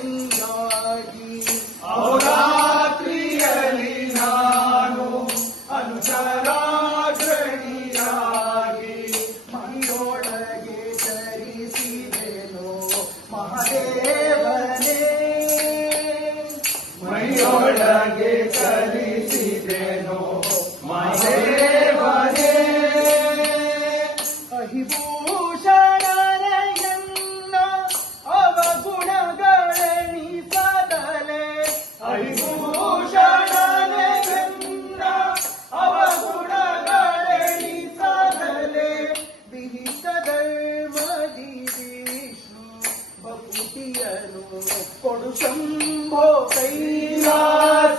ಅನುಚರಾಗ್ರಣಿಯಾಗಿ ಅವರಾತ್ರಿಯಲ್ಲಿ ನಾನು ಅನುಚರಾಗ್ರಣಿಯಾಗಿ ಮೈಯೊಳಗೆ ಚರಿಸಿದೆನೋ ಮಹಾದೇವನೇ ಮೈಯೊಳಗೆ ಚಲಿಸಿದೆನೋ ಮಹಾದೇವನೇ ಅಹಿಭೂಷಣನೆಯನ್ನ ಅವಗುಣಗಳೆನಿಸದಲೆ ಅಹಿಭೂಷಣನೆಯನ್ನ ಅವಗುಣಗಳೆನಿಸದಲೆ ವಿಹಿತ ಧರ್ಮದಿ ವಿಷ್ಣು ಭಕ್ತಿಯನು ಕೊಡು ಶಂಭೋ ಕೈಲಾಸವಾಸ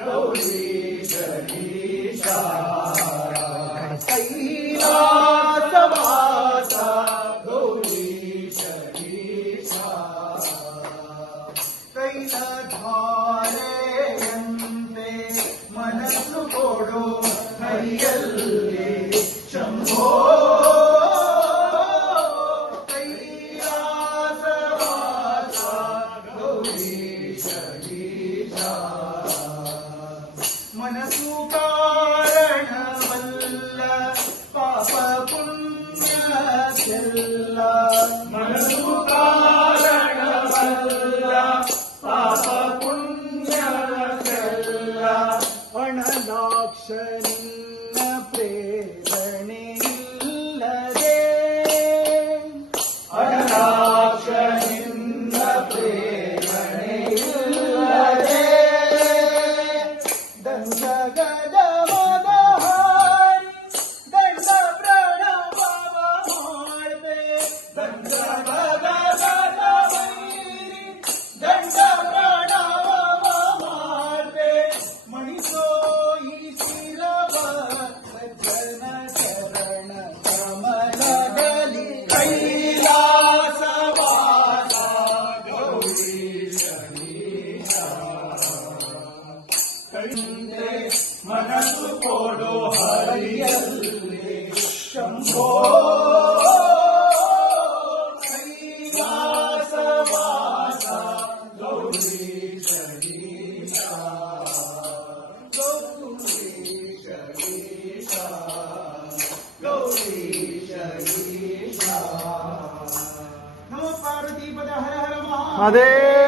ಗೌರೀಶ ಕೈಲಾಸವಾಸ ಗೌರೀಶ ಕೈಲಧಾರೆಯಂತೆ ಮನಸ್ಸು ಕೊಡು ಕೈಯಲ್ಲಿ ಶಂಭೋ ಕೈಲಾಸವಾಸ ಗೌರೀಶ ಮನಸ್ಸು ಕಾರಣವಲ್ಲ ಪಾಪ ಪುಣ್ಯಕ್ಕೆಲ್ಲ ಮನಸ್ಸು ಕಾರಣವಲ್ಲ ಪಾಪ ಪುಣ್ಯಕ್ಕೆಲ್ಲ ಅಣದಾಕ್ಷ ನಿನ್ನ ಪ್ರೇರಣೆ ಇಲ್ಲದೆ ಅಣದಾಕ್ಷ ನಿನ್ನ ಪ್ರೇರಣೆ ಇಲ್ಲದೆ ದಂಡಗದ ಮದ ಹಾರಿ ದಂಡ ಪ್ರಣವ ಮಾಡ್ಬೆ ದಂಡಗದ ದಂಡ ಪ್ರಣವ ಮಾಡ್ಬೆ ಮಣಿಸೋ ಈ ಶಿರವ ಸಜ್ಜನ ಚರಣ ಕಮಲದಲ್ಲಿ ಕೈಲಾಸವಾಸ ಗೌರೀಶ ಮನಸ್ಸು ಕೊಡು ಹರಿಯಲ್ಲಿ ಶಂಭೋ ಕೈಲಾಸವಾಸ ಗೌರೀಶ ಗೌರೀಶ ಗೌರೀಶ ನಮೋ ಪಾರ್ವತಿ ಪದ ಹರ ಹರ ಮಹಾದೇವ.